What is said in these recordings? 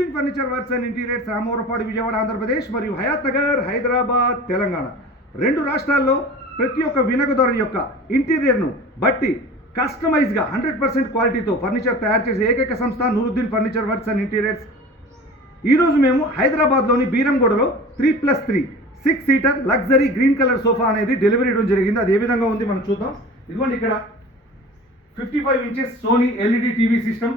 Nooruddin furniture works and interiors, Ramavarapadu, Vijayawada, Andhra Pradesh మరియు హయాత్ నగర్, హైదరాబాద్, తెలంగాణ. 2 రాష్ట్రాల్లో ప్రతి ఒక్క వినియోగదారుని యొక్క ఇంటీరియర్ను బట్టి కస్టమైజ్గా 100% క్వాలిటీతో ఫర్నిచర్ తయారు చేసే ఏకైక సంస్థ Nooruddin furniture works and interiors. ఈరోజు మేము హైదరాబాద్లోని బీరంగూడలో 3+3 6 seater luxury green colour sofa అనేది డెలివరీ ఇవ్వడం జరిగింది. అది ఏ విధంగా ఉంది మనం చూద్దాం. ఇదిగోండి, ఇక్కడ 55 inches Sony LED TV system,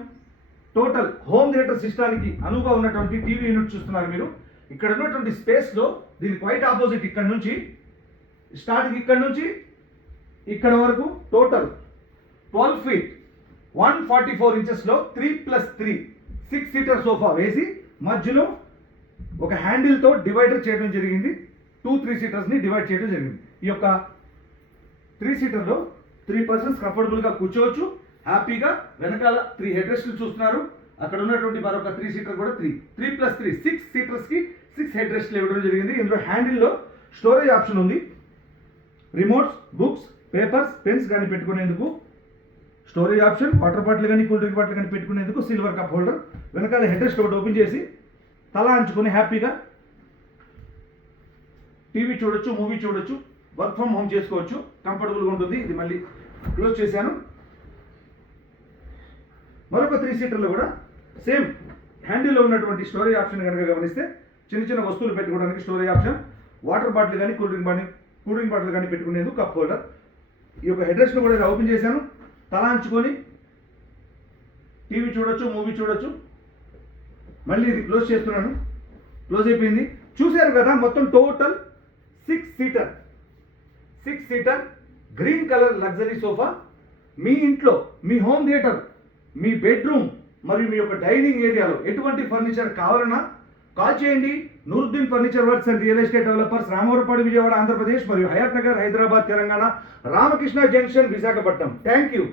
total home theatre సిస్టానికి అనువుగా ఉన్నటువంటి టీవీ యూనిట్ చూస్తున్నారు మీరు. ఇక్కడ ఉన్నటువంటి స్పేస్లో దీనికి క్వైట్ ఆపోజిట్ ఇక్కడ నుంచి స్టార్టింగ్ ఇక్కడ నుంచి ఇక్కడ వరకు టోటల్ 12 feet 144 ఇంచెస్లో 3+3 6 సీటర్ సోఫా వేసి మధ్యలో ఒక హ్యాండిల్తో డివైడర్ చేయడం జరిగింది. 2-3 సీటర్స్ని డివైడ్ చేయడం జరిగింది. ఈ యొక్క 3 సీటర్లో 3 persons కంఫర్టబుల్గా కూర్చోవచ్చు హ్యాపీగా. వెనకాల 3 హెడ్ రెస్ట్లు చూస్తున్నారు. అక్కడ ఉన్నటువంటి మరొక 3 సీటర్ కూడా 3+3 6 సీటర్స్కి 6 హెడ్ రెస్ట్లు ఇవ్వడం జరిగింది. ఇందులో హ్యాండిల్లో స్టోరేజ్ ఆప్షన్ ఉంది. రిమోట్స్, బుక్స్, పేపర్స్, పెన్స్ కానీ పెట్టుకునేందుకు స్టోరేజ్ ఆప్షన్, వాటర్ బాటిల్ కానీ కూల్ డ్రింక్ బాటిల్ కానీ పెట్టుకునేందుకు సిల్వర్ కప్ హోల్డర్. వెనకాల హెడ్ రెస్ట్ ఒకటి ఓపెన్ చేసి తల అంచుకొని హ్యాపీగా టీవీ చూడొచ్చు, మూవీ చూడొచ్చు, వర్క్ ఫ్రమ్ హోమ్ చేసుకోవచ్చు, కంఫర్టబుల్గా ఉంటుంది. ఇది మళ్ళీ క్లోజ్ చేశాను. మరొక 3 సీటర్లో కూడా సేమ్ హ్యాండిల్లో ఉన్నటువంటి స్టోరేజ్ ఆప్షన్ కనుక గమనిస్తే చిన్న చిన్న వస్తువులు పెట్టుకోవడానికి స్టోరేజ్ ఆప్షన్, వాటర్ బాటిల్ కానీ కూల్ డ్రింక్ బాటిల్ కానీ పెట్టుకునేందుకు కప్ హోల్డర్. ఈ యొక్క హెడ్ రెస్ట్ను కూడా ఓపెన్ చేశాను. తల అంచుకొని టీవీ చూడొచ్చు, మూవీ చూడొచ్చు. మళ్ళీ ఇది క్లోజ్ చేస్తున్నాను. క్లోజ్ అయిపోయింది. చూశారు కదా, మొత్తం total 6 seater green colour luxury sofa. మీ ఇంట్లో, మీ హోమ్ థియేటర్, మీ బెడ్రూమ్ మరియు మీ యొక్క డైనింగ్ ఏరియాలో ఎటువంటి ఫర్నిచర్ కావాలన్నా కాల్ చేయండి. Nooruddin furniture works and real estate developers, Ramavarappadu, Vijayawada, Andhra Pradesh మరియు Hayath Nagar, Hyderabad, Telangana, Ramakrishna junction, Visakhapatnam. Thank you.